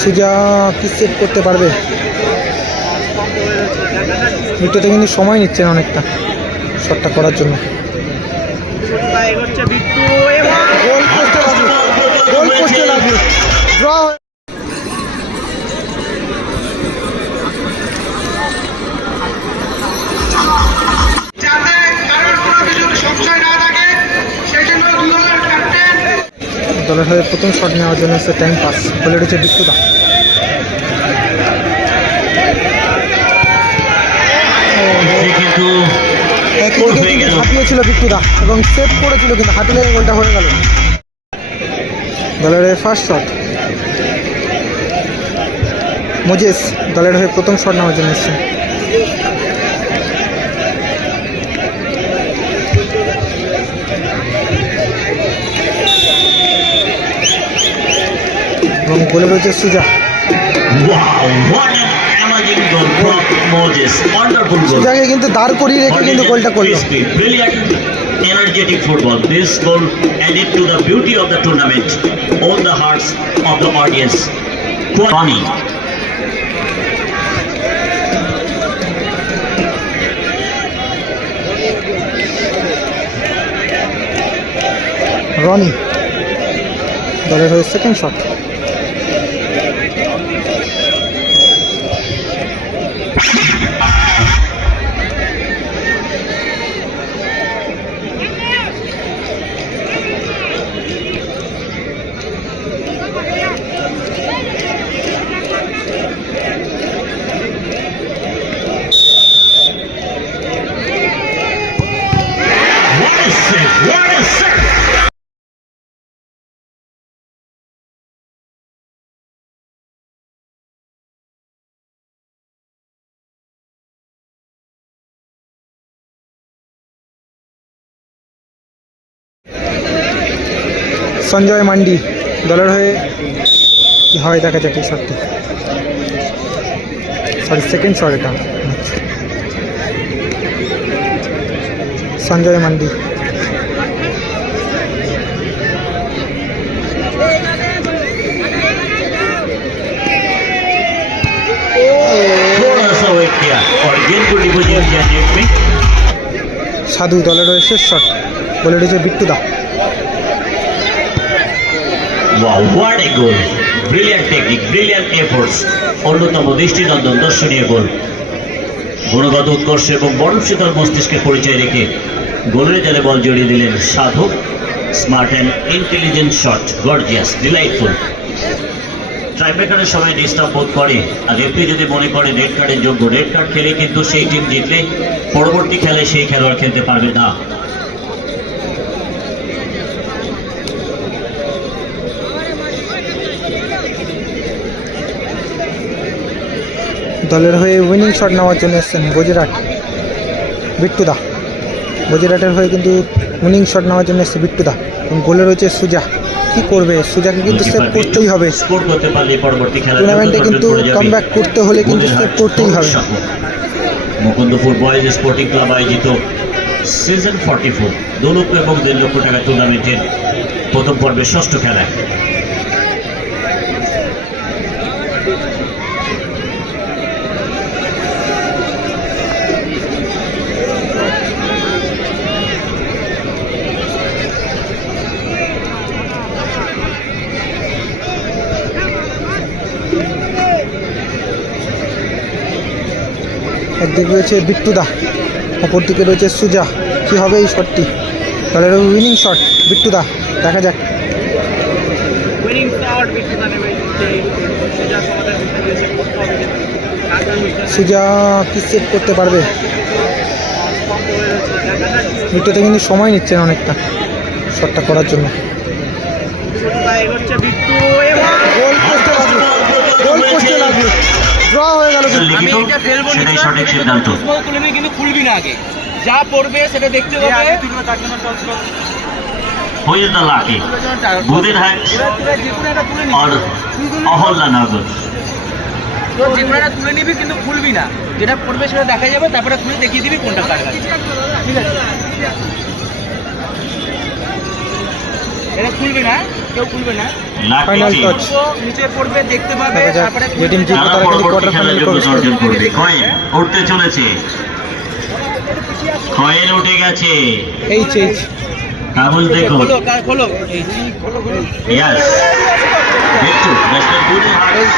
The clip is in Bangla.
সুজা কি সেট করতে পারবে? বিট্টুতে কিন্তু সময় নিচ্ছেন অনেকটা শটটা করার জন্য। বিট্টু। দলের হয়ে প্রথম শট নেওয়ার জন্য সে টাইম পাস বলে একই দিকে হয়ে হাঁপিয়েছিল এবং সেভ করেছিল কিন্তু গোলটা হয়ে গেল। দলের হয়ে ফার্স্ট শট মোজেস দলের হয়ে প্রথম শট নেওয়ার জন্য এসছে এবং গোলে রয়েছে সুজা Wow, what an amazing goal from Moses. Wonderful goal. সুজাকে কিন্তু দাঁড় করিয়ে রেখে কিন্তু গোলটা করল energetic football. This goal added to the beauty of the tournament, won the hearts of the audience. Funny. Roni দলের হয়ে সেকেন্ড শট সঞ্জয় মান্ডি দলের হয়ে কি হয় দেখা যাক এই শটটি। সরি সেকেন্ড শট এটা। সঞ্জয় মান্ডি। সাধু দলের রয়েছে শট বলে রয়েছে বিট্টু দা Wow, what a goal! Brilliant technique, brilliant efforts. অন্যতম দৃষ্টিনন্দন দর্শনীয় গোল গুণগত উৎকর্ষ এবং বরফ শীতল মস্তিষ্কের পরিচয় রেখে গোলের জালে বল জড়িয়ে দিলেন সাধক smart and intelligent shot gorgeous delightful ট্রাইব্রেকারের সময় ডিস্টার্ব বোধ করে আর রেফারি যদি মনে করে রেড কার্ডের যোগ্য রেড কার্ড খেলে কিন্তু সেই টিম জিতলে পরবর্তী খেলায় সেই খেলোয়াড় খেলতে পারবে না দলের হয়ে উইনিং শট নেওয়ার জন্য এসেছেন গুজরাট। বিট্টুদা। গুজরাটের হয়ে কিন্তু উইনিং শট নেওয়ার জন্য এসছে বিট্টুদা। এবং গোলে রয়েছে সুজা। কি করবে? সুজাকে কিন্তু সেভ করতেই হবে। টুর্নামেন্টে কিন্তু কামব্যাক করতে হলে কিন্তু সেভ করতেই হবে। মুকুন্দপুর বয়েজ স্পোর্টিং ক্লাব আয়োজিত সিজন ফর্টি ফোর দু লক্ষ এবং দেড় লক্ষ টাকা টুর্নামেন্টের প্রথম পর্বের ষষ্ঠ খেলায়। একদিকে রয়েছে বিট্টুদা অপর দিকে রয়েছে সুজা। কি হবে এই শটটি দলের উইনিং শট বিট্টুদা দেখা যাক। সুজা কি সেভ করতে পারবে? বিট্টুতে কিন্তু সময় নিচ্ছেন অনেকটা শটটা করার জন্য। গোল পোস্টে লাগল। গোল পোস্টে লাগল। ড্র হয়ে গেল কিন্তু। আমি এটা ফেলব সেটাই সঠিক সিদ্ধান্ত। ফুটবল তুলে নিয়ে কিন্তু খুলবি না আগে। যা পড়বে সেটা দেখতে হবে। হু ইজ দ্য লাকি আর যে কোনো তুলে নিবি কিন্তু খুলবি না। যেটা পড়বে সেটা দেখা যাবে তারপরে খুলে দেখিয়ে দিবি কোনটা কার ঠিক আছে। এটা খুলবি না? কেউ খুলবে না। touch। তো নিচে পড়বে দেখতে পাবে তারপরে যে টিম জিতবে তারা কিন্তু কোয়ার্টার ফাইনালে অর্জন করবে। কয়েন উঠতে চলেছে। কয়েন উঠে গেছে। এইচ এইচ কাগজ দেখুন। খোলো এই ইয়াস একটু ন্যাশনাল গুডে হার্ট